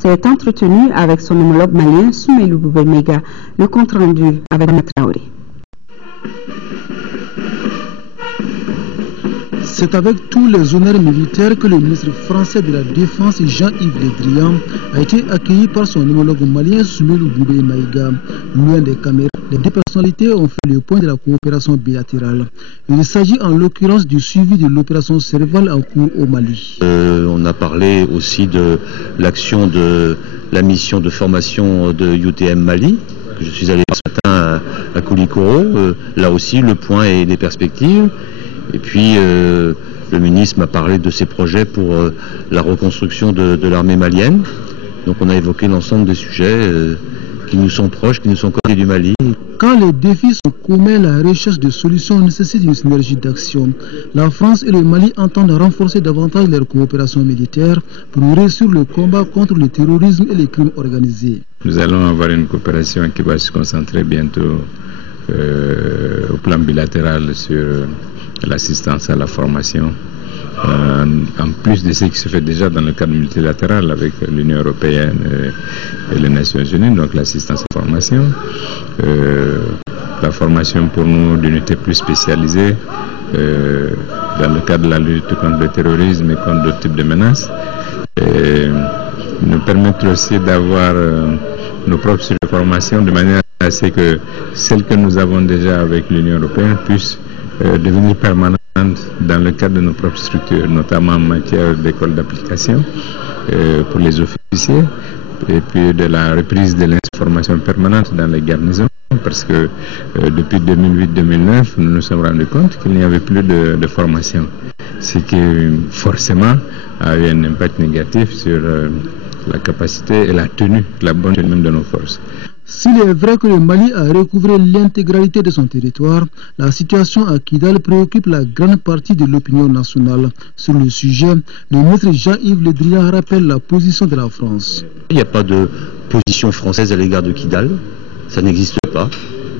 s'est entretenu avec son homologue malien Soumaïlou Boubaïmaïga. Le compte rendu avec Matraoré. C'est avec tous les honneurs militaires que le ministre français de la Défense, Jean-Yves Le Drian, a été accueilli par son homologue malien Soumaïlou Boubaïmaïga. Loin des caméras, les deux personnalités ont fait le point de la coopération bilatérale. Il s'agit en l'occurrence du suivi de l'opération Serval en cours au Mali. On a parlé aussi de l'action de la mission de formation de UTM Mali. Je suis allé ce matin à Koulikoro. Là aussi, le point et les perspectives. Et puis, le ministre m'a parlé de ses projets pour la reconstruction de l'armée malienne. Donc, on a évoqué l'ensemble des sujets qui nous sont proches, qui nous sont connus du Mali. Quand les défis sont communs, la recherche de solutions nécessite une synergie d'action. La France et le Mali entendent renforcer davantage leur coopération militaire pour réussir le combat contre le terrorisme et les crimes organisés. Nous allons avoir une coopération qui va se concentrer bientôt au plan bilatéral sur l'assistance à la formation, en plus de ce qui se fait déjà dans le cadre multilatéral avec l'Union européenne et les Nations Unies, donc l'assistance à la formation, la formation pour nous d'unités plus spécialisées dans le cadre de la lutte contre le terrorisme et contre d'autres types de menaces, et nous permettre aussi d'avoir nos propres structures de formation de manière à ce que celles que nous avons déjà avec l'Union européenne puissent devenir permanentes dans le cadre de nos propres structures, notamment en matière d'école d'application pour les officiers, et puis de la reprise de l'information permanente dans les garnisons, parce que depuis 2008-2009, nous nous sommes rendus compte qu'il n'y avait plus de formation, ce qui forcément a eu un impact négatif sur la capacité et la tenue, la bonne tenue de nos forces. S'il est vrai que le Mali a recouvré l'intégralité de son territoire, la situation à Kidal préoccupe la grande partie de l'opinion nationale. Sur le sujet, le ministre Jean-Yves Le Drian rappelle la position de la France. Il n'y a pas de position française à l'égard de Kidal, ça n'existe pas.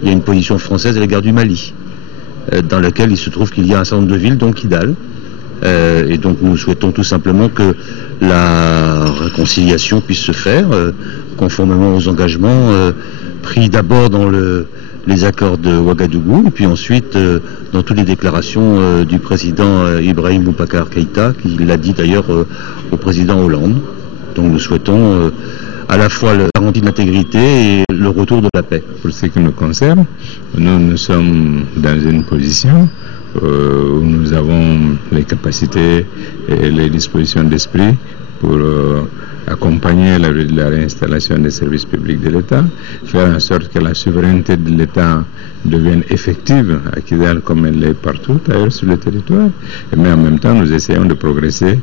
Il y a une position française à l'égard du Mali, dans laquelle il se trouve qu'il y a un certain nombre de villes, dont Kidal. Et donc nous souhaitons tout simplement que la réconciliation puisse se faire conformément aux engagements pris d'abord dans les accords de Ouagadougou et puis ensuite dans toutes les déclarations du président Ibrahim Boubacar Keïta, qui l'a dit d'ailleurs au président Hollande. Donc nous souhaitons à la fois la garantie de l'intégrité et le retour de la paix. Pour ce qui nous concerne, nous sommes dans une position où nous avons les capacités et les dispositions d'esprit pour accompagner la réinstallation des services publics de l'État, faire en sorte que la souveraineté de l'État devienne effective à Kidal comme elle l'est partout ailleurs sur le territoire. Mais en même temps, nous essayons de progresser,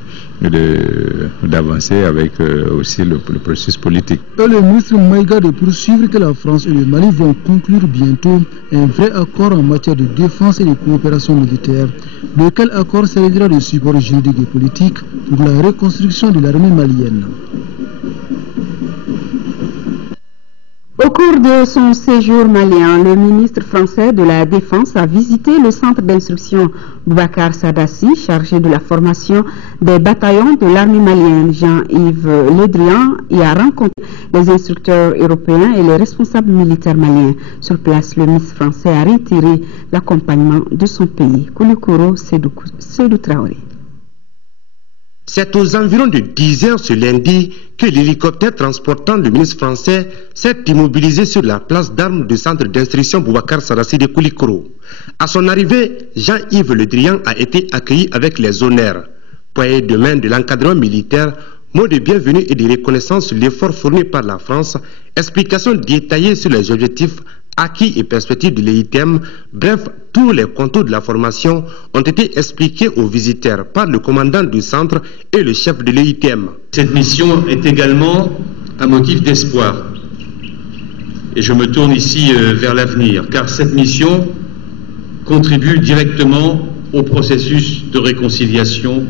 d'avancer avec aussi le processus politique. Et le ministre Maïga de poursuivre que la France et le Mali vont conclure bientôt un vrai accord en matière de défense et de coopération militaire. Lequel accord servira de support juridique et politique pour la reconstruction de l'armée malienne. Au cours de son séjour malien, le ministre français de la Défense a visité le centre d'instruction Boubacar Sadassi, chargé de la formation des bataillons de l'armée malienne. Jean-Yves Le Drian y a rencontré les instructeurs européens et les responsables militaires maliens. Sur place, le ministre français a retiré l'accompagnement de son pays. Koulikoro Sédou Traoré. C'est aux environs de 10 heures ce lundi que l'hélicoptère transportant le ministre français s'est immobilisé sur la place d'armes du centre d'instruction Boubacar Sadassi de Koulikoro. À son arrivée, Jean-Yves Le Drian a été accueilli avec les honneurs. Poignée de main de l'encadrement militaire, mots de bienvenue et de reconnaissance sur l'effort fourni par la France, explications détaillées sur les objectifs, acquis et perspectives de l'EITM, bref, tous les contours de la formation ont été expliqués aux visiteurs par le commandant du centre et le chef de l'EITM. Cette mission est également un motif d'espoir. Et je me tourne ici vers l'avenir, car cette mission contribue directement au processus de réconciliation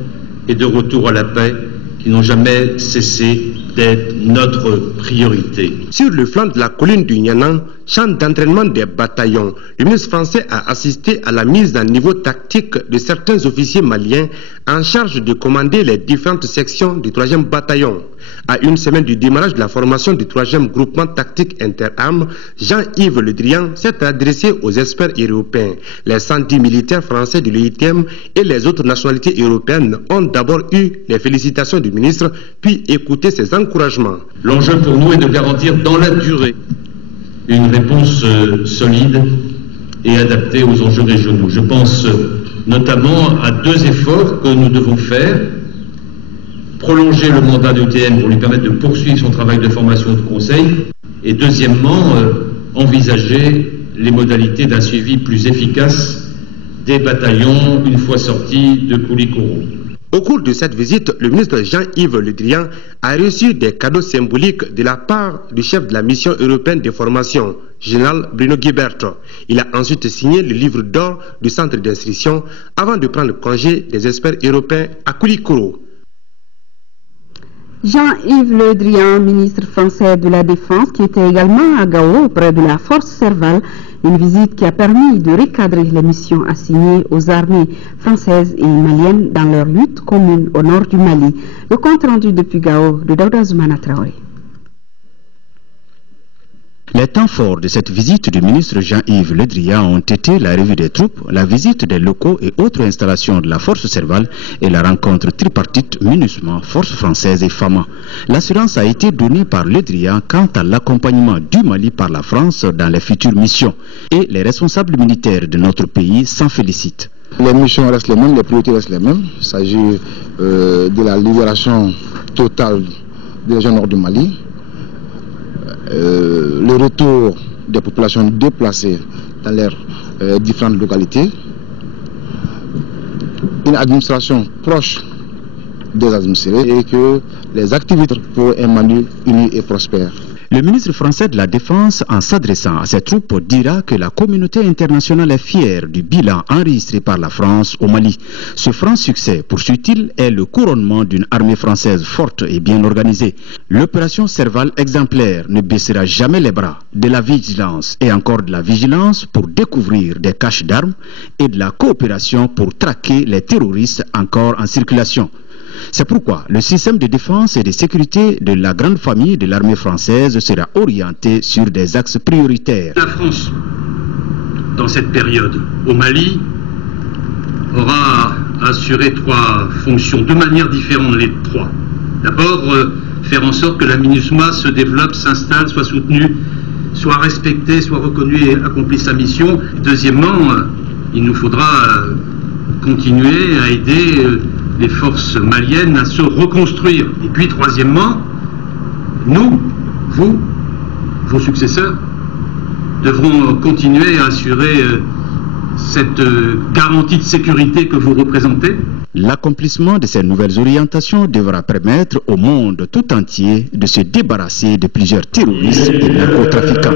et de retour à la paix qui n'ont jamais cessé d'être notre priorité. Sur le flanc de la colline du Nyanan, champ d'entraînement des bataillons, le ministre français a assisté à la mise à niveau tactique de certains officiers maliens en charge de commander les différentes sections du 3e bataillon. À une semaine du démarrage de la formation du 3e groupement tactique interarmes, Jean-Yves Le Drian s'est adressé aux experts européens. Les 110 militaires français de l'UITM et les autres nationalités européennes ont d'abord eu les félicitations du ministre, puis écouté ses encouragements. L'enjeu pour nous est de garantir dans la durée une réponse solide et adaptée aux enjeux régionaux. Je pense notamment à 2 efforts que nous devons faire. Prolonger le mandat de l'UITM pour lui permettre de poursuivre son travail de formation de conseil et deuxièmement, envisager les modalités d'un suivi plus efficace des bataillons une fois sortis de Koulikoro. Au cours de cette visite, le ministre Jean-Yves Le Drian a reçu des cadeaux symboliques de la part du chef de la mission européenne de formation, général Bruno Guibert. Il a ensuite signé le livre d'or du centre d'instruction avant de prendre congé des experts européens à Koulikoro. Jean-Yves Le Drian, ministre français de la Défense, qui était également à Gao auprès de la force Serval, une visite qui a permis de recadrer les missions assignées aux armées françaises et maliennes dans leur lutte commune au nord du Mali. Le compte rendu depuis Gao de Daouda Zoumana Traoré. Les temps forts de cette visite du ministre Jean-Yves Le Drian ont été la revue des troupes, la visite des locaux et autres installations de la force Serval et la rencontre tripartite MINUSMA, force française et FAMA. L'assurance a été donnée par Le Drian quant à l'accompagnement du Mali par la France dans les futures missions et les responsables militaires de notre pays s'en félicitent. Les missions restent les mêmes, les priorités restent les mêmes. Il s'agit de la libération totale des régions nord du Mali. Le retour des populations déplacées dans leurs différentes localités, une administration proche des administrés et que les activités pour un Mali uni et prospère. Le ministre français de la Défense, en s'adressant à ses troupes, dira que la communauté internationale est fière du bilan enregistré par la France au Mali. Ce franc succès, poursuit-il, est le couronnement d'une armée française forte et bien organisée. L'opération Serval exemplaire ne baissera jamais les bras. De la vigilance et encore de la vigilance pour découvrir des caches d'armes et de la coopération pour traquer les terroristes encore en circulation. C'est pourquoi le système de défense et de sécurité de la grande famille de l'armée française sera orienté sur des axes prioritaires. La France, dans cette période au Mali, aura assuré 3 fonctions de manière différente les 3. D'abord, faire en sorte que la MINUSMA se développe, s'installe, soit soutenue, soit respectée, soit reconnue et accomplisse sa mission. Deuxièmement, il nous faudra continuer à aider les forces maliennes à se reconstruire. Et puis troisièmement, nous, vous, vos successeurs, devront continuer à assurer cette garantie de sécurité que vous représentez. L'accomplissement de ces nouvelles orientations devra permettre au monde tout entier de se débarrasser de plusieurs terroristes et narcotrafiquants.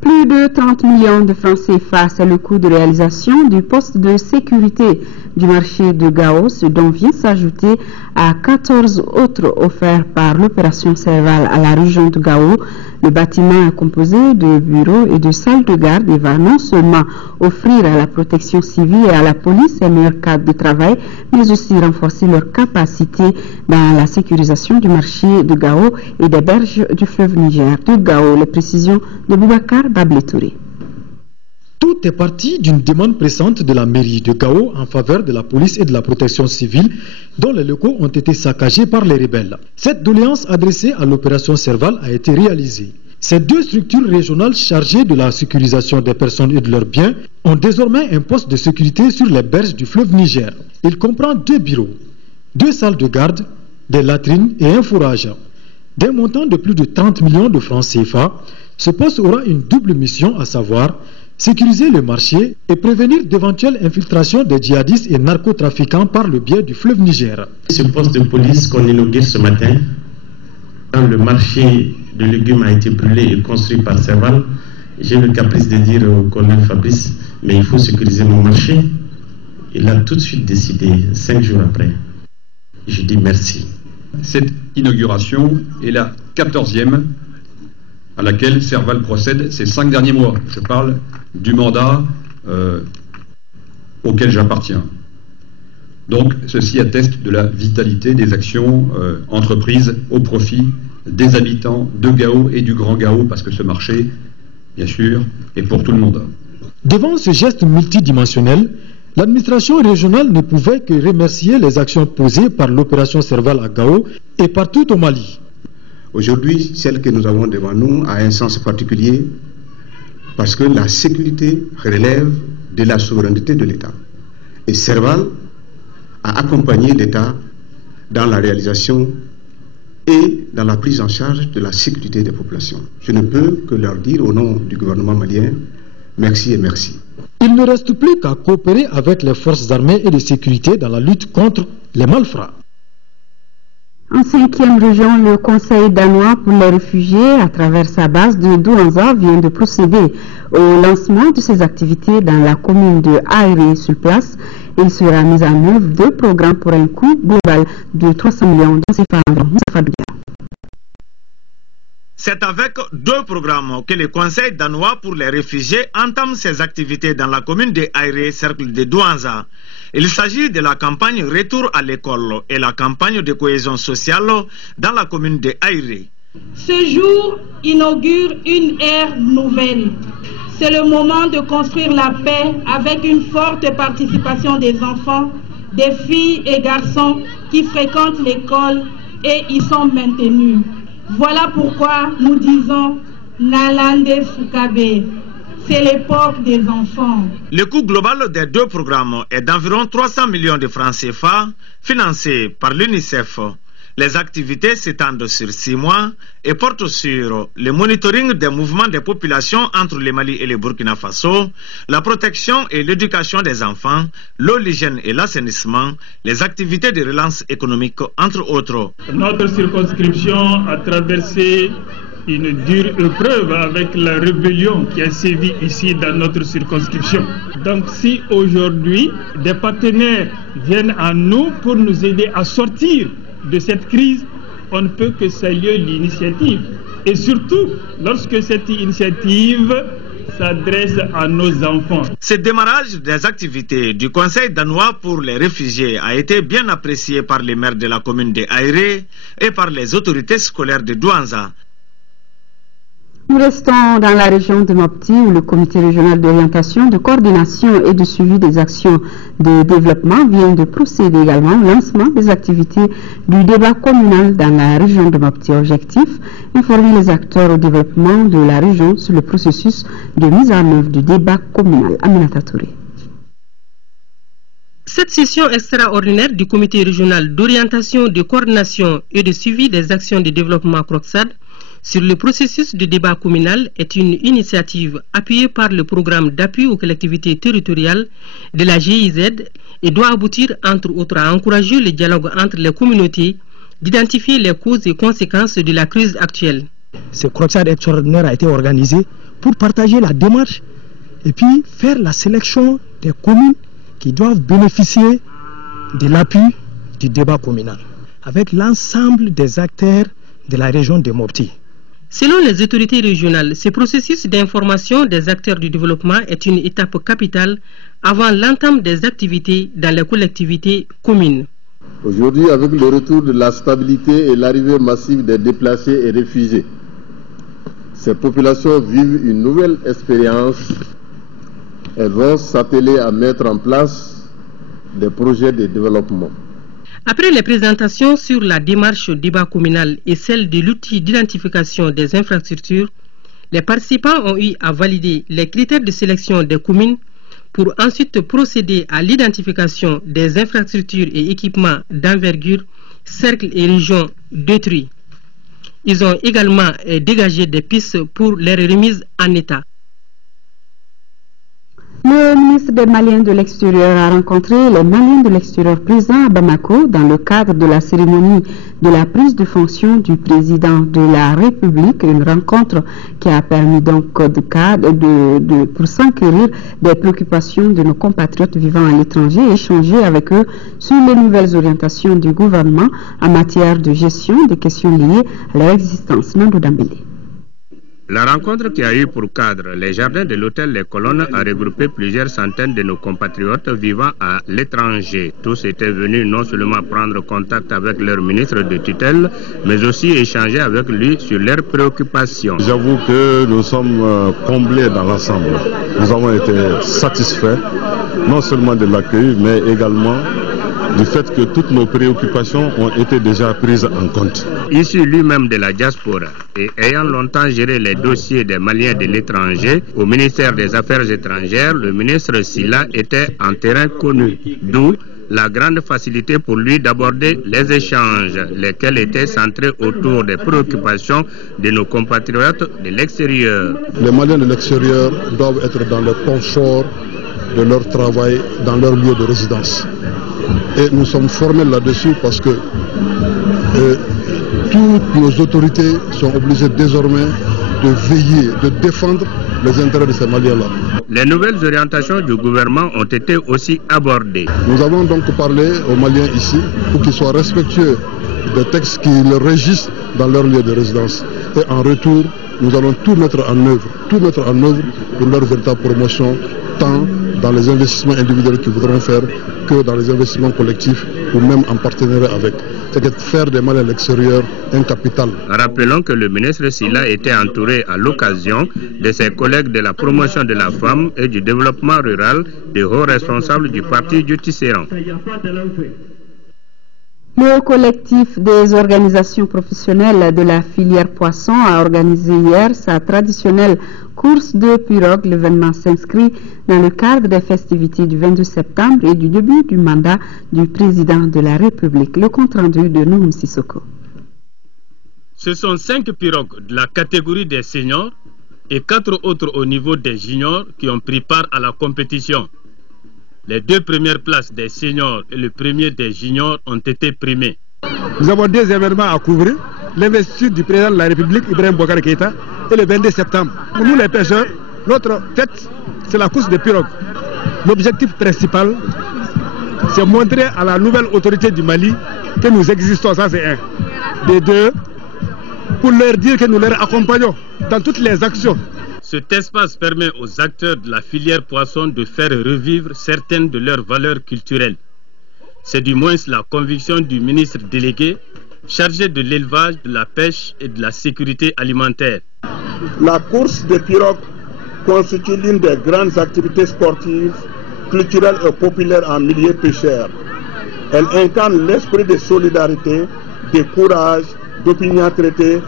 Plus de 30 millions de francs CFA, c'est le coût de réalisation du poste de sécurité du marché de Gao, ce dont vient s'ajouter à 14 autres offerts par l'opération Serval à la région de Gao. Le bâtiment est composé de bureaux et de salles de garde et va non seulement offrir à la protection civile et à la police un meilleur cadre de travail, mais aussi renforcer leur capacité dans la sécurisation du marché de Gao et des berges du fleuve Niger. De Gao, les précisions de Boubacar Babletouré. Tout est parti d'une demande pressante de la mairie de Gao en faveur de la police et de la protection civile dont les locaux ont été saccagés par les rebelles. Cette doléance adressée à l'opération Serval a été réalisée. Ces 2 structures régionales chargées de la sécurisation des personnes et de leurs biens ont désormais un poste de sécurité sur les berges du fleuve Niger. Il comprend 2 bureaux, 2 salles de garde, des latrines et un fourrage. D'un montant de plus de 30 millions de francs CFA, ce poste aura une double mission, à savoir sécuriser le marché et prévenir d'éventuelles infiltrations des djihadistes et narcotrafiquants par le biais du fleuve Niger. Ce poste de police qu'on inaugure ce matin, quand le marché de légumes a été brûlé et construit par Serval, j'ai le caprice de dire au colonel Fabrice, mais il faut sécuriser mon marché. Il a tout de suite décidé, 5 jours après. Je dis merci. Cette inauguration est la 14e à laquelle Serval procède ces 5 derniers mois. Je parle du mandat auquel j'appartiens. Donc ceci atteste de la vitalité des actions entreprises au profit des habitants de Gao et du Grand Gao, parce que ce marché, bien sûr, est pour tout le monde. Devant ce geste multidimensionnel, l'administration régionale ne pouvait que remercier les actions posées par l'opération Serval à Gao et partout au Mali. Aujourd'hui, celle que nous avons devant nous a un sens particulier parce que la sécurité relève de la souveraineté de l'État. Et Serval a accompagné l'État dans la réalisation et dans la prise en charge de la sécurité des populations. Je ne peux que leur dire au nom du gouvernement malien, merci et merci. Il ne reste plus qu'à coopérer avec les forces armées et de sécurité dans la lutte contre les malfrats. En 5e région, le Conseil danois pour les réfugiés, à travers sa base de Douanza, vient de procéder au lancement de ses activités dans la commune de Aéré sur place. Il sera mis en œuvre 2 programmes pour un coût global de 300 millions de CFA. C'est avec 2 programmes que le Conseil danois pour les réfugiés entame ses activités dans la commune de Aéré, cercle de Douanza. Il s'agit de la campagne Retour à l'école et la campagne de cohésion sociale dans la commune de Aéré. Ce jour inaugure une ère nouvelle. C'est le moment de construire la paix avec une forte participation des enfants, des filles et garçons qui fréquentent l'école et y sont maintenus. Voilà pourquoi nous disons Nalande Fukabe. C'est l'époque des enfants. Le coût global des 2 programmes est d'environ 300 millions de francs CFA, financés par l'UNICEF. Les activités s'étendent sur 6 mois et portent sur le monitoring des mouvements des populations entre le Mali et le Burkina Faso, la protection et l'éducation des enfants, l'eau, l'hygiène et l'assainissement, les activités de relance économique, entre autres. Notre circonscription a traversé une dure épreuve avec la rébellion qui a sévi ici dans notre circonscription. Donc si aujourd'hui des partenaires viennent à nous pour nous aider à sortir de cette crise, on ne peut que saluer l'initiative. Et surtout lorsque cette initiative s'adresse à nos enfants. Ce démarrage des activités du Conseil danois pour les réfugiés a été bien apprécié par les maires de la commune de Aéré et par les autorités scolaires de Douanza. Nous restons dans la région de Mopti où le comité régional d'orientation, de coordination et de suivi des actions de développement vient de procéder également au lancement des activités du débat communal dans la région de Mopti. Objectif, informer les acteurs au développement de la région sur le processus de mise en œuvre du débat communal. Aminata Touré. Cette session extraordinaire du comité régional d'orientation, de coordination et de suivi des actions de développement CROCSAD sur le processus de débat communal est une initiative appuyée par le programme d'appui aux collectivités territoriales de la GIZ et doit aboutir entre autres à encourager le dialogue entre les communautés, d'identifier les causes et conséquences de la crise actuelle. Ce CROCSAD extraordinaire a été organisé pour partager la démarche et puis faire la sélection des communes qui doivent bénéficier de l'appui du débat communal avec l'ensemble des acteurs de la région de Mopti. Selon les autorités régionales, ce processus d'information des acteurs du développement est une étape capitale avant l'entame des activités dans les collectivités communes. Aujourd'hui, avec le retour de la stabilité et l'arrivée massive des déplacés et réfugiés, ces populations vivent une nouvelle expérience. Elles vont s'atteler à mettre en place des projets de développement. Après les présentations sur la démarche débat communal et celle de l'outil d'identification des infrastructures, les participants ont eu à valider les critères de sélection des communes pour ensuite procéder à l'identification des infrastructures et équipements d'envergure, cercles et régions détruits. Ils ont également dégagé des pistes pour leur remise en état. Le ministre des Maliens de l'extérieur a rencontré les Maliens de l'extérieur présents à Bamako dans le cadre de la cérémonie de la prise de fonction du président de la République, une rencontre qui a permis donc pour s'enquérir des préoccupations de nos compatriotes vivant à l'étranger et échanger avec eux sur les nouvelles orientations du gouvernement en matière de gestion des questions liées à leur existence. Nando Dambélé. La rencontre qui a eu pour cadre les jardins de l'hôtel Les Colonnes a regroupé plusieurs centaines de nos compatriotes vivant à l'étranger. Tous étaient venus non seulement prendre contact avec leur ministre de tutelle, mais aussi échanger avec lui sur leurs préoccupations. J'avoue que nous sommes comblés dans l'ensemble. Nous avons été satisfaits, non seulement de l'accueil, mais également du fait que toutes nos préoccupations ont été déjà prises en compte. Issu lui-même de la diaspora et ayant longtemps géré les dossiers des Maliens de l'étranger au ministère des Affaires étrangères, le ministre Sylla était en terrain connu, d'où la grande facilité pour lui d'aborder les échanges, lesquels étaient centrés autour des préoccupations de nos compatriotes de l'extérieur. Les Maliens de l'extérieur doivent être dans le confort de leur travail, dans leur lieu de résidence. Et nous sommes formels là-dessus parce que toutes nos autorités sont obligées désormais de veiller, de défendre les intérêts de ces Maliens-là. Les nouvelles orientations du gouvernement ont été aussi abordées. Nous avons donc parlé aux Maliens ici pour qu'ils soient respectueux des textes qui les régissent dans leur lieu de résidence. Et en retour, nous allons tout mettre en œuvre pour leur véritable promotion, tant dans les investissements individuels qu'ils voudront faire que dans les investissements collectifs ou même en partenariat avec. C'est que faire des Maliens à l'extérieur un capital. Rappelons que le ministre Sylla était entouré à l'occasion de ses collègues de la promotion de la femme et du développement rural, des hauts responsables du parti du Tisserand. Le collectif des organisations professionnelles de la filière poisson a organisé hier sa traditionnelle course de pirogue. L'événement s'inscrit dans le cadre des festivités du 22 septembre et du début du mandat du président de la République. Le compte-rendu de Noum Sissoko. Ce sont 5 pirogues de la catégorie des seniors et 4 autres au niveau des juniors qui ont pris part à la compétition. Les 2 premières places des seniors et le premier des juniors ont été primés. Nous avons 2 événements à couvrir. L'investiture du président de la République, Ibrahim Boubacar Keïta, et le 22 septembre. Pour nous les pêcheurs, notre fête, c'est la course des pirogues. L'objectif principal, c'est montrer à la nouvelle autorité du Mali que nous existons, ça c'est un. Les 2, pour leur dire que nous leur accompagnons dans toutes les actions. Cet espace permet aux acteurs de la filière poisson de faire revivre certaines de leurs valeurs culturelles. C'est du moins la conviction du ministre délégué chargé de l'élevage, de la pêche et de la sécurité alimentaire. La course des pirogues constitue l'une des grandes activités sportives, culturelles et populaires en milieu pêcheur. Elle incarne l'esprit de solidarité, de courage, d'opiniâtreté.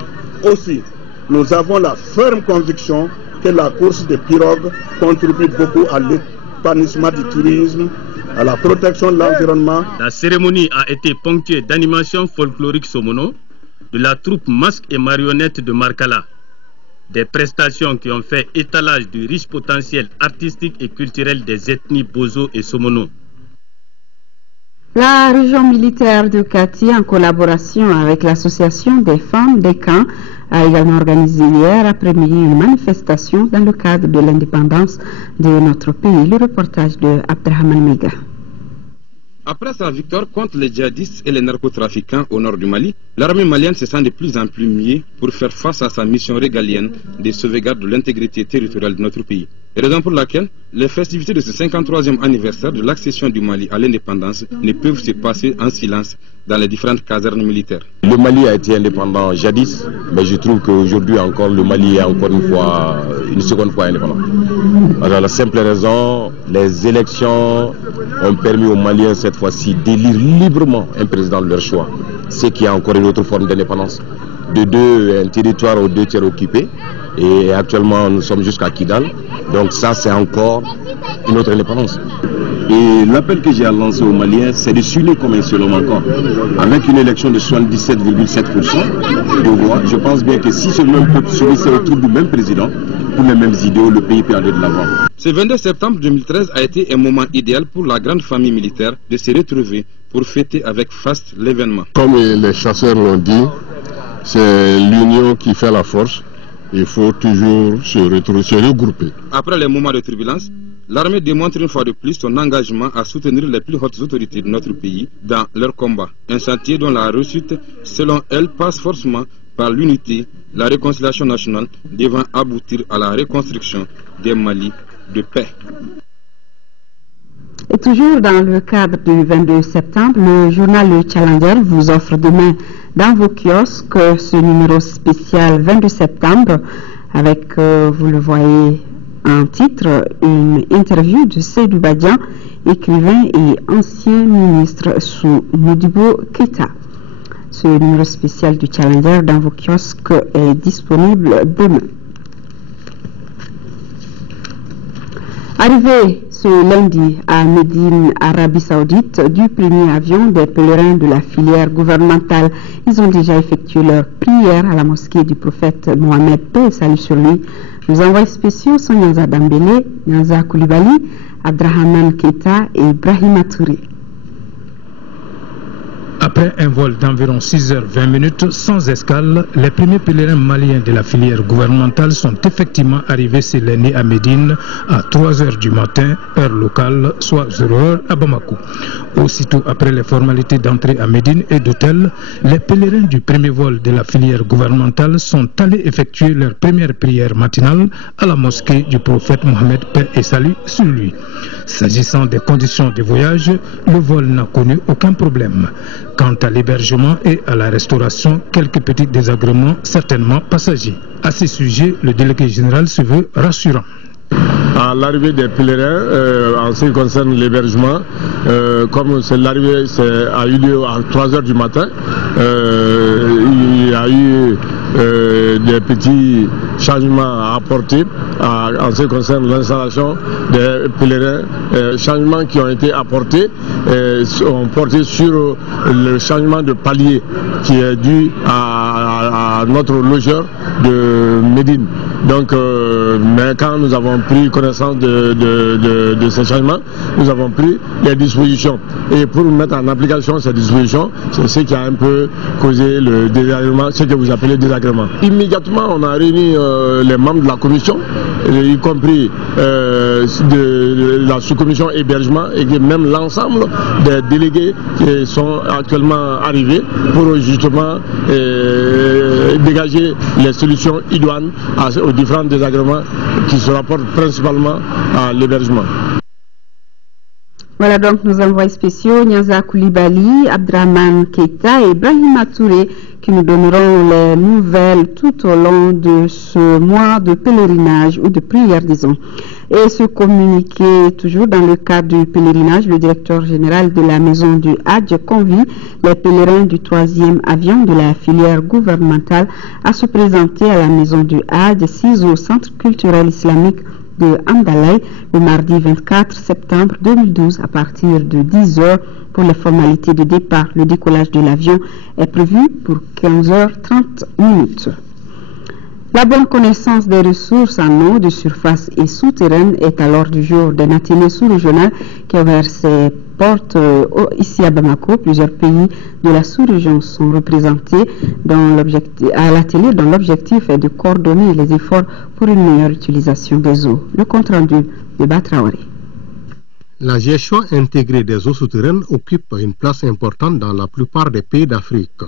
Aussi, nous avons la ferme conviction que la course des pirogues contribue beaucoup à l'épanouissement du tourisme, à la protection de l'environnement. La cérémonie a été ponctuée d'animations folkloriques somono, de la troupe masque et marionnette de Markala. Des prestations qui ont fait étalage du riche potentiel artistique et culturel des ethnies Bozo et Somono. La région militaire de Kati, en collaboration avec l'association des femmes des camps, a également organisé hier après-midi une manifestation dans le cadre de l'indépendance de notre pays. Le reportage de Abdrahman Mega. Après sa victoire contre les djihadistes et les narcotrafiquants au nord du Mali, l'armée malienne se sent de plus en plus mieux pour faire face à sa mission régalienne de sauvegarde de l'intégrité territoriale de notre pays. Raison pour laquelle les festivités de ce 53e anniversaire de l'accession du Mali à l'indépendance ne peuvent se passer en silence dans les différentes casernes militaires. Le Mali a été indépendant jadis, mais je trouve qu'aujourd'hui encore le Mali est encore une seconde fois indépendant. Alors la simple raison, les élections ont permis aux Maliens cette fois-ci d'élire librement un président de leur choix, ce qui est encore une autre forme d'indépendance. Un territoire aux 2 tiers occupés, et actuellement nous sommes jusqu'à Kidal, donc ça c'est encore une autre indépendance. Et l'appel que j'ai à lancer aux Maliens, c'est de s'unir comme un seul homme encore. Avec une élection de 77,7% de voix, je pense bien que si ce même peuple s'unissait autour du même président, pour les mêmes idéaux, le pays peut aller de l'avant. Ce 22 septembre 2013 a été un moment idéal pour la grande famille militaire de se retrouver pour fêter avec faste l'événement. Comme les chasseurs l'ont dit, c'est l'union qui fait la force. Il faut toujours se regrouper. Après les moments de turbulence, l'armée démontre une fois de plus son engagement à soutenir les plus hautes autorités de notre pays dans leur combat. Un chantier dont la réussite, selon elle, passe forcément par l'unité, la réconciliation nationale devant aboutir à la reconstruction des Mali de paix. Et toujours dans le cadre du 22 septembre, le journal Le Challenger vous offre demain dans vos kiosques ce numéro spécial 22 septembre avec, vous le voyez en titre, une interview de Seydou Badian, écrivain et ancien ministre sous Modibo Keïta. Ce numéro spécial du Challenger dans vos kiosques est disponible demain. Arrivé ce lundi à Médine, Arabie Saoudite, du premier avion des pèlerins de la filière gouvernementale, ils ont déjà effectué leur prière à la mosquée du prophète Mohamed, paix et salut sur lui. Nos envoyés spéciaux sont Nyanza Dambélé, Nyanza Koulibaly, Abdrahman Keïta et Ibrahima Touré. Après un vol d'environ 6h20 sans escale, les premiers pèlerins maliens de la filière gouvernementale sont effectivement arrivés ce lundi à Médine à 3h du matin, heure locale, soit 0h à Bamako. Aussitôt après les formalités d'entrée à Médine et d'hôtel, les pèlerins du premier vol de la filière gouvernementale sont allés effectuer leur première prière matinale à la mosquée du prophète Mohamed, paix et salut sur lui. S'agissant des conditions de voyage, le vol n'a connu aucun problème. Quant à l'hébergement et à la restauration, quelques petits désagréments certainement passagers. À ce sujet, le délégué général se veut rassurant. À l'arrivée des pèlerins, en ce qui concerne l'hébergement, comme l'arrivée a eu lieu à 3h du matin, il y a eu des petits changements à apporter en ce qui concerne l'installation des pèlerins. Changements qui ont été apportés ont porté sur le changement de palier qui est dû à notre logeur de Médine. Donc, mais quand nous avons pris connaissance de ces changements, nous avons pris les dispositions. Et pour mettre en application ces dispositions, c'est ce qui a un peu causé le désagrément, ce que vous appelez désagrément. Immédiatement, on a réuni les membres de la commission, y compris de la sous-commission hébergement et même l'ensemble des délégués qui sont actuellement arrivés pour justement dégager les solutions idoines aux différents désagréments qui se rapportent principalement à l'hébergement. Voilà donc nos envoyés spéciaux, Nyanza Koulibaly, Abdrahman Keïta et Ibrahima Touré qui nous donneront les nouvelles tout au long de ce mois de pèlerinage ou de prière, disons. Et ce communiqué, toujours dans le cadre du pèlerinage, le directeur général de la maison du Hadj convie les pèlerins du 3e avion de la filière gouvernementale à se présenter à la maison du Hadj, 6 au centre culturel islamique de Andalay le mardi 24 septembre 2012 à partir de 10h pour les formalités de départ. Le décollage de l'avion est prévu pour 15h30. La bonne connaissance des ressources en eau de surface et souterraine est à l'ordre du jour d'un atelier sous-régional qui a ouvert ses portes ici à Bamako. Plusieurs pays de la sous-région sont représentés à l'atelier dont l'objectif est de coordonner les efforts pour une meilleure utilisation des eaux. Le compte rendu de Batraoré. La gestion intégrée des eaux souterraines occupe une place importante dans la plupart des pays d'Afrique.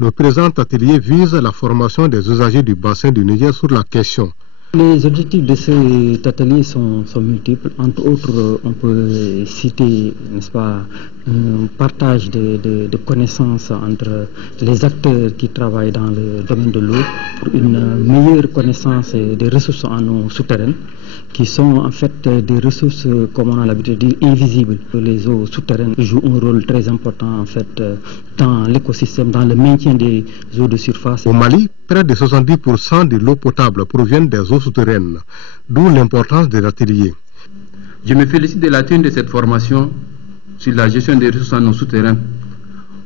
Le présent atelier vise la formation des usagers du bassin du Niger sur la question. Les objectifs de cet atelier sont multiples. Entre autres, on peut citer, n'est-ce pas, un partage de connaissances entre les acteurs qui travaillent dans le domaine de l'eau pour une meilleure connaissance des ressources en eau souterraines, qui sont en fait des ressources, comme on a l'habitude de dire, invisibles. Les eaux souterraines jouent un rôle très important en fait dans l'écosystème, dans le maintien des eaux de surface. Au Mali, près de 70% de l'eau potable proviennent des eaux souterraines, d'où l'importance de l'atelier. Je me félicite de la tenue de cette formation sur la gestion des ressources en eau souterraines,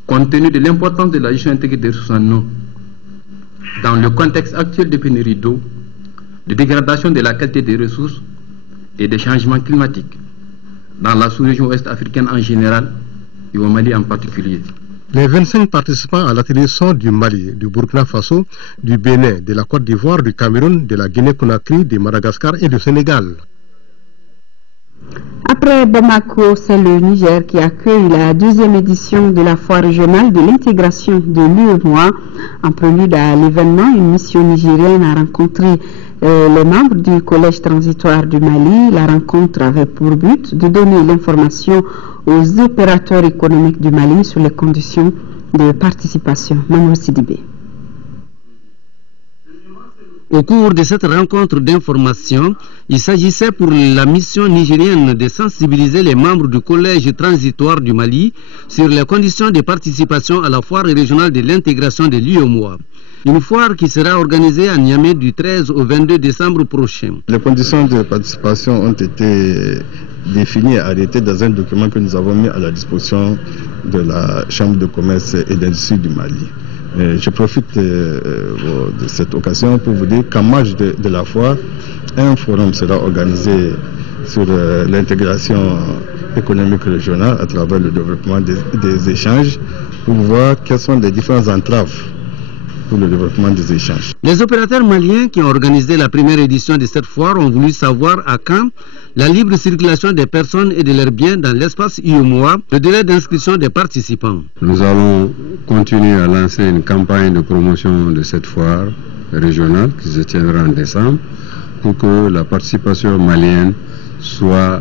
compte tenu de l'importance de la gestion intégrée des ressources en eau dans le contexte actuel de pénurie d'eau, de dégradation de la qualité des ressources et des changements climatiques dans la sous-région ouest africaine en général et au Mali en particulier. Les 25 participants à l'atelier sont du Mali, du Burkina Faso, du Bénin, de la Côte d'Ivoire, du Cameroun, de la Guinée-Conakry, de Madagascar et du Sénégal. Après Bamako, c'est le Niger qui accueille la deuxième édition de la foire régionale de l'intégration de l'UEMOA. En prélude à l'événement, une mission nigérienne a rencontré les membres du collège transitoire du Mali. La rencontre avait pour but de donner l'information aux opérateurs économiques du Mali sur les conditions de participation. Manou Sidibé. Au cours de cette rencontre d'information, il s'agissait pour la mission nigérienne de sensibiliser les membres du collège transitoire du Mali sur les conditions de participation à la foire régionale de l'intégration de l'UEMOA. Une foire qui sera organisée à Niamey du 13 au 22 décembre prochain. Les conditions de participation ont été définies et arrêtées dans un document que nous avons mis à la disposition de la Chambre de commerce et d'industrie du Mali. Je profite de cette occasion pour vous dire qu'en marge de la foire, un forum sera organisé sur l'intégration économique régionale à travers le développement des échanges pour voir quelles sont les différentes entraves pour le développement des échanges. Les opérateurs maliens qui ont organisé la première édition de cette foire ont voulu savoir à quand la libre circulation des personnes et de leurs biens dans l'espace UEMOA, le délai d'inscription des participants. Nous allons continuer à lancer une campagne de promotion de cette foire régionale qui se tiendra en décembre pour que la participation malienne soit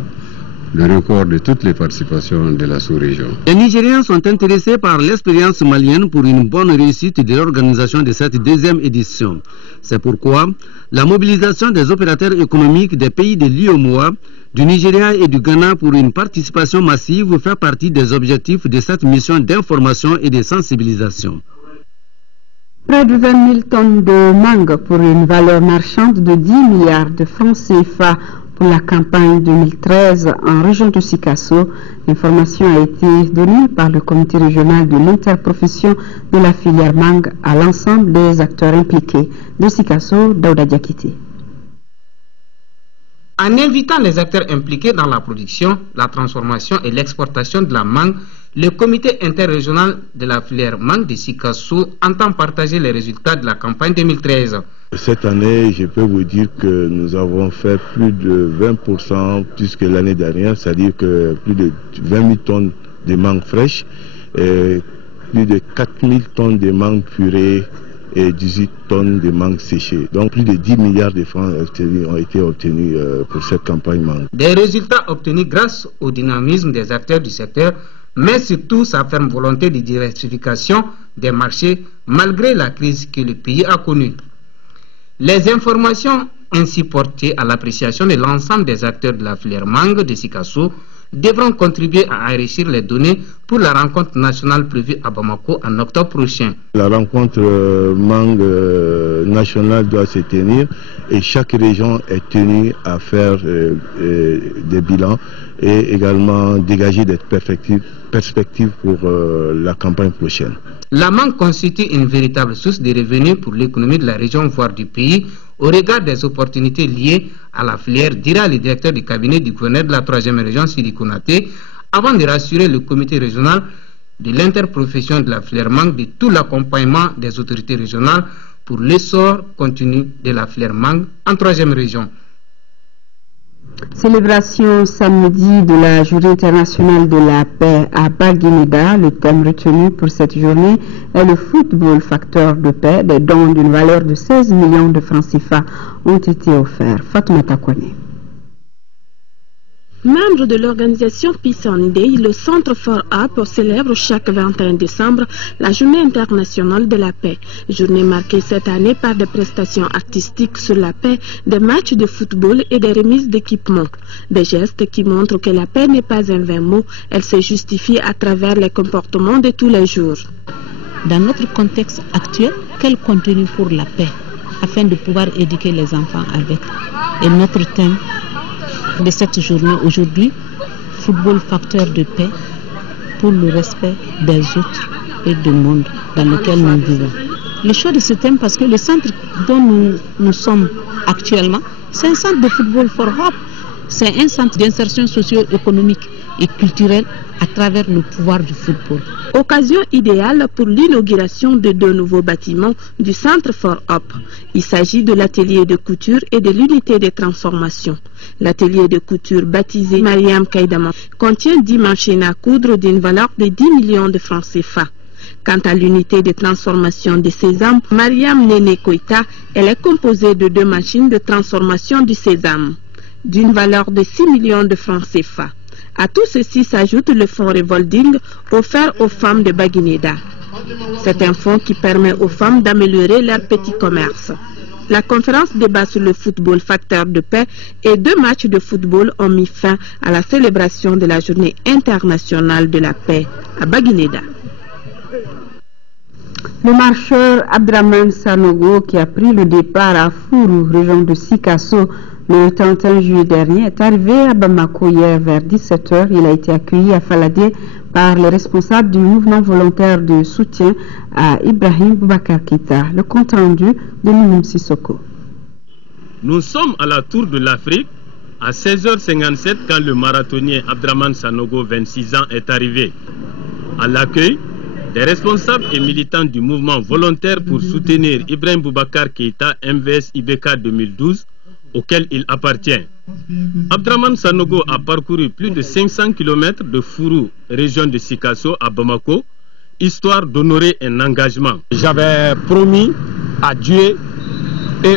le record de toutes les participations de la sous-région. Les Nigériens sont intéressés par l'expérience malienne pour une bonne réussite de l'organisation de cette deuxième édition. C'est pourquoi la mobilisation des opérateurs économiques des pays de l'UEMOA, du Nigeria et du Ghana pour une participation massive fait partie des objectifs de cette mission d'information et de sensibilisation. Près de 20 000 tonnes de mangue pour une valeur marchande de 10 milliards de francs CFA pour la campagne 2013 en région de Sikasso. L'information a été donnée par le comité régional de l'interprofession de la filière mangue à l'ensemble des acteurs impliqués. De Sikasso, Daouda Diakité. En invitant les acteurs impliqués dans la production, la transformation et l'exportation de la mangue, le comité interrégional de la filière mangue de Sikasso entend partager les résultats de la campagne 2013. Cette année, je peux vous dire que nous avons fait plus de 20% plus que l'année dernière, c'est-à-dire que plus de 20 000 tonnes de mangue fraîche, et plus de 4 000 tonnes de mangue purée et 18 tonnes de mangue séchée. Donc plus de 10 milliards de francs ont été obtenus pour cette campagne mangue. Des résultats obtenus grâce au dynamisme des acteurs du secteur, mais surtout sa ferme volonté de diversification des marchés malgré la crise que le pays a connue. Les informations ainsi portées à l'appréciation de l'ensemble des acteurs de la filière mangue de Sikasso devront contribuer à enrichir les données pour la rencontre nationale prévue à Bamako en octobre prochain. La rencontre mangue nationale doit se tenir et chaque région est tenue à faire des bilans et également dégager des perspectives pour la campagne prochaine. La mangue constitue une véritable source de revenus pour l'économie de la région, voire du pays, au regard des opportunités liées à la filière, dira le directeur du cabinet du gouverneur de la 3e région, Sidi Konaté, avant de rassurer le comité régional de l'interprofession de la filière mangue de tout l'accompagnement des autorités régionales pour l'essor continu de la filière mangue en 3e région. Célébration samedi de la Journée internationale de la paix à Baguineda. Le thème retenu pour cette journée est le football, facteur de paix. Des dons d'une valeur de 16 millions de francs CFA ont été offerts. Fatoumata Kone. Membre de l'organisation Peace on Day, le Centre For Up célèbre chaque 21 décembre la Journée internationale de la paix. Journée marquée cette année par des prestations artistiques sur la paix, des matchs de football et des remises d'équipements. Des gestes qui montrent que la paix n'est pas un vain mot, elle se justifie à travers les comportements de tous les jours. Dans notre contexte actuel, quel contenu pour la paix afin de pouvoir éduquer les enfants avec? Et notre thème de cette journée aujourd'hui, football facteur de paix pour le respect des autres et du monde dans lequel nous vivons. Le choix de ce thème parce que le centre dont nous sommes actuellement, c'est un centre de football for hope. C'est un centre d'insertion socio-économique et culturelle à travers le pouvoir du football. Occasion idéale pour l'inauguration de 2 nouveaux bâtiments du Centre For Up. Il s'agit de l'atelier de couture et de l'unité de transformation. L'atelier de couture baptisé Mariam Kaidama contient 10 machines à coudre d'une valeur de 10 millions de francs CFA. Quant à l'unité de transformation de sésame, Mariam Nene Koita, elle est composée de 2 machines de transformation du sésame, d'une valeur de 6 millions de francs CFA. À tout ceci s'ajoute le fonds Revolding offert aux femmes de Baguineda. C'est un fonds qui permet aux femmes d'améliorer leur petit commerce. La conférence débat sur le football facteur de paix et 2 matchs de football ont mis fin à la célébration de la journée internationale de la paix à Baguineda. Le marcheur Abdraman Sanogo, qui a pris le départ à Fourou, région de Sikasso, le 31 juillet dernier, est arrivé à Bamako hier vers 17 h. Il a été accueilli à Faladé par les responsables du mouvement volontaire de soutien à Ibrahim Boubacar Keïta. Le compte rendu de Moumoum Sissoko. Nous sommes à la Tour de l'Afrique à 16h57 quand le marathonnier Abdraman Sanogo, 26 ans, est arrivé. À l'accueil, des responsables et militants du mouvement volontaire pour soutenir Ibrahim Boubacar Keïta, MVS IBK 2012, auquel il appartient. Abdraman Sanogo a parcouru plus de 500 km de Fourou, région de Sikasso, à Bamako, histoire d'honorer un engagement. J'avais promis à Dieu et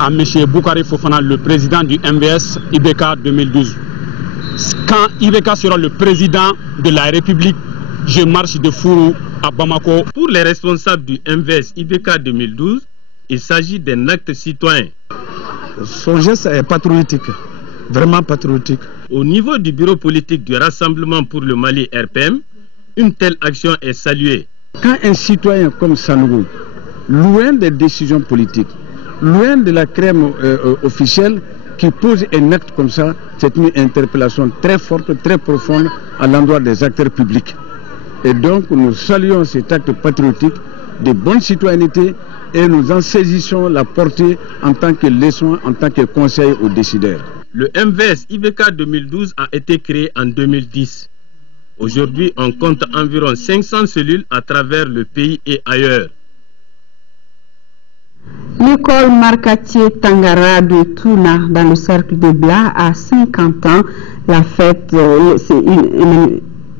à M. Boukari Fofana, le président du MVS IBK 2012. Quand IBK sera le président de la République, je marche de Fourou à Bamako. Pour les responsables du MVS IBK 2012, il s'agit d'un acte citoyen. Son geste est patriotique, vraiment patriotique. Au niveau du bureau politique du Rassemblement pour le Mali RPM, une telle action est saluée. Quand un citoyen comme Sanogo, loin des décisions politiques, loin de la crème officielle, qui pose un acte comme ça, c'est une interpellation très forte, très profonde à l'endroit des acteurs publics. Et donc nous saluons cet acte patriotique de bonne citoyenneté et nous en saisissons la portée en tant que leçon, en tant que conseil aux décideurs. Le MVS IBK 2012 a été créé en 2010. Aujourd'hui, on compte environ 500 cellules à travers le pays et ailleurs. L'école Marcatier Tangara de Touna, dans le cercle de Bla, a 50 ans. La fête,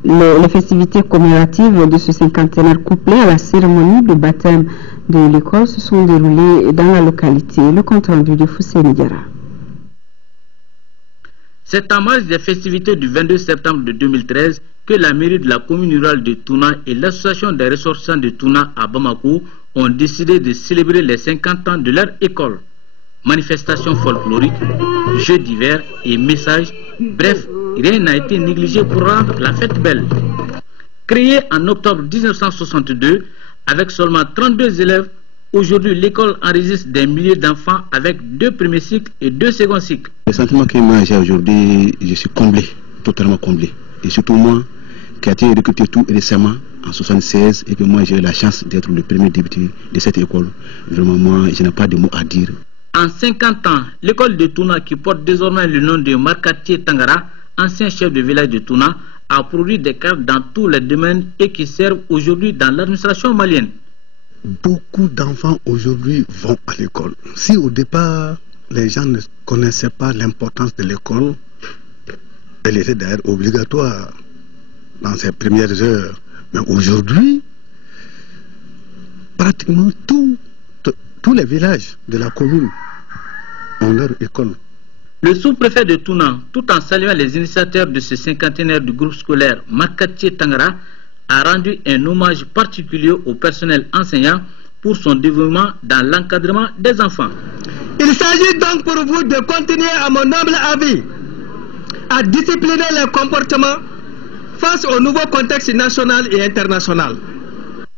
les festivités commémoratives de ce cinquantenaire couplé à la cérémonie de baptême de l'école se sont déroulées dans la localité. Le compte rendu de Foussé Nigara. C'est en marge des festivités du 22 septembre de 2013 que la mairie de la commune rurale de Touna et l'association des ressortissants de Touna à Bamako ont décidé de célébrer les 50 ans de leur école. Manifestations folkloriques, jeux divers et messages, bref, rien n'a été négligé pour rendre la fête belle. Créée en octobre 1962, avec seulement 32 élèves, aujourd'hui l'école enregistre des milliers d'enfants avec 2 premiers cycles et 2 seconds cycles. Le sentiment que moi j'ai aujourd'hui, je suis comblé, totalement comblé. Et surtout moi, qui a été recruté tout récemment, en 1976, et que moi j'ai eu la chance d'être le premier député de cette école. Vraiment moi, je n'ai pas de mots à dire. En 50 ans, l'école de Touna, qui porte désormais le nom de Marcatier Tangara, ancien chef de village de Touna, a produit des cadres dans tous les domaines et qui servent aujourd'hui dans l'administration malienne. Beaucoup d'enfants aujourd'hui vont à l'école. Si au départ, les gens ne connaissaient pas l'importance de l'école, elle était d'ailleurs obligatoire dans ses premières heures. Mais aujourd'hui, pratiquement tous les villages de la commune ont leur école. Le sous-préfet de Touna, tout en saluant les initiateurs de ce cinquantenaire du groupe scolaire Marcatier Tangara, a rendu un hommage particulier au personnel enseignant pour son dévouement dans l'encadrement des enfants. Il s'agit donc pour vous de continuer à mon noble avis à discipliner les comportements face au nouveau contexte national et international.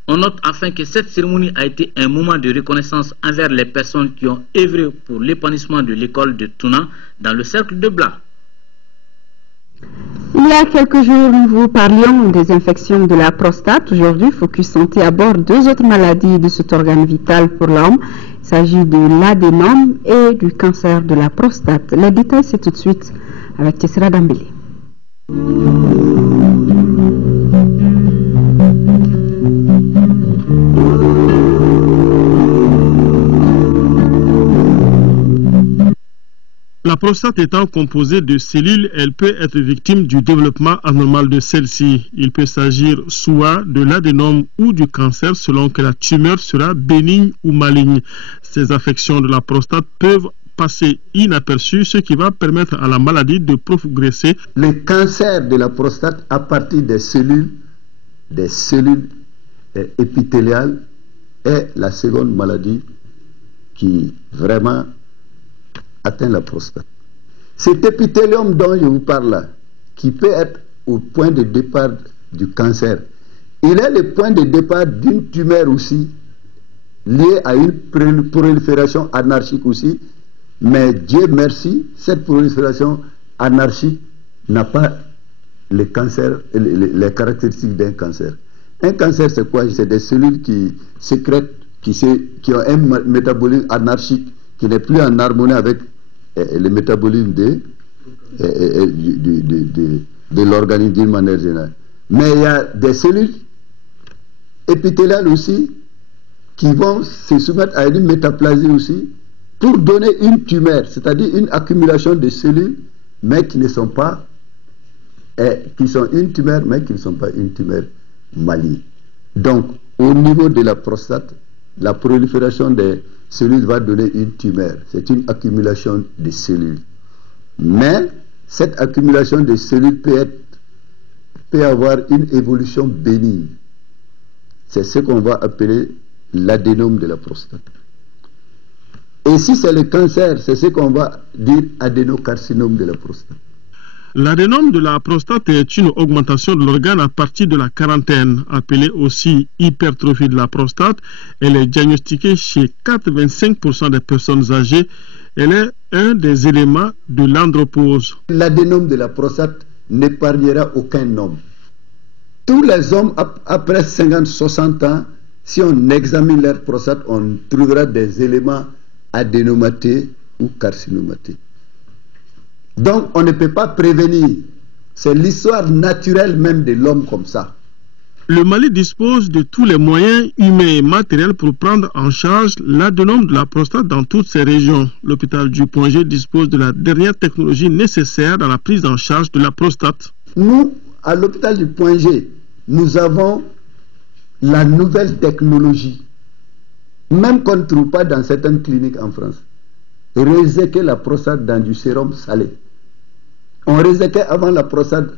On note enfin que cette cérémonie a été un moment de reconnaissance envers les personnes qui ont œuvré pour l'épanouissement de l'école de Touna dans le cercle de Bla. Il y a quelques jours, nous vous parlions des infections de la prostate. Aujourd'hui, Focus Santé aborde 2 autres maladies de cet organe vital pour l'homme. Il s'agit de l'adénome et du cancer de la prostate. Les détails, c'est tout de suite avec Tessera Dambélé. La prostate étant composée de cellules, elle peut être victime du développement anormal de celle-ci. Il peut s'agir soit de l'adénome ou du cancer selon que la tumeur sera bénigne ou maligne. Ces affections de la prostate peuvent passer inaperçues, ce qui va permettre à la maladie de progresser. Le cancer de la prostate à partir des cellules épithéliales est la seconde maladie qui vraiment atteint la prostate. Cet épithélium dont je vous parle là, qui peut être au point de départ du cancer, il est le point de départ d'une tumeur aussi, liée à une prolifération anarchique aussi, mais Dieu merci, cette prolifération anarchique n'a pas les caractéristiques d'un cancer. Un cancer, c'est quoi? C'est des cellules qui sécrètent, qui ont un métabolisme anarchique, qui n'est plus en harmonie avec le métabolisme de l'organisme d'une manière générale. Mais il y a des cellules épithéliales aussi qui vont se soumettre à une métaplasie aussi pour donner une tumeur, c'est-à-dire une accumulation de cellules, mais qui ne sont pas, qui sont une tumeur, mais qui ne sont pas une tumeur maligne. Donc, au niveau de la prostate, la prolifération des cellules va donner une tumeur. C'est une accumulation de cellules. Mais cette accumulation de cellules peut avoir une évolution bénigne. C'est ce qu'on va appeler l'adénome de la prostate. Et si c'est le cancer, c'est ce qu'on va dire adénocarcinome de la prostate. L'adénome de la prostate est une augmentation de l'organe à partir de la quarantaine, appelée aussi hypertrophie de la prostate. Elle est diagnostiquée chez 85% des personnes âgées. Elle est un des éléments de l'andropause. L'adénome de la prostate n'épargnera aucun homme. Tous les hommes, après 50-60 ans, si on examine leur prostate, on trouvera des éléments adénomatés ou carcinomatés. Donc on ne peut pas prévenir. C'est l'histoire naturelle même de l'homme comme ça. Le Mali dispose de tous les moyens humains et matériels pour prendre en charge l'adénome de la prostate dans toutes ces régions. L'hôpital du Point G dispose de la dernière technologie nécessaire dans la prise en charge de la prostate. Nous, à l'hôpital du Point G, nous avons la nouvelle technologie, même qu'on ne trouve pas dans certaines cliniques en France. Réséquer la prostate dans du sérum salé. On réséquait avant la prostate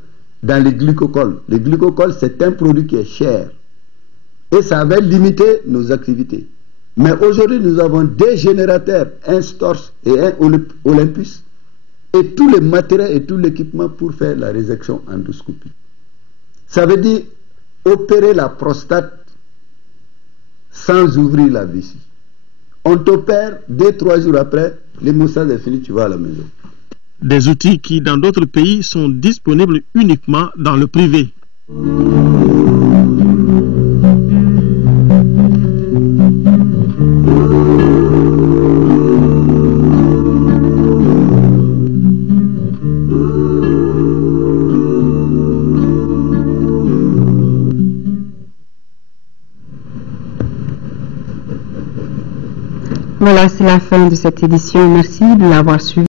dans les glycocoles. Les glycocoles, c'est un produit qui est cher. Et ça avait limité nos activités. Mais aujourd'hui, nous avons des générateurs, un Storch et un Olympus, et tous les matériels et tout l'équipement pour faire la résection endoscopique. Ça veut dire opérer la prostate sans ouvrir la vessie. On t'opère, 2-3 jours après, l'hémostase est finie, tu vas à la maison. Des outils qui, dans d'autres pays, sont disponibles uniquement dans le privé. Voilà, c'est la fin de cette édition. Merci de l'avoir suivi.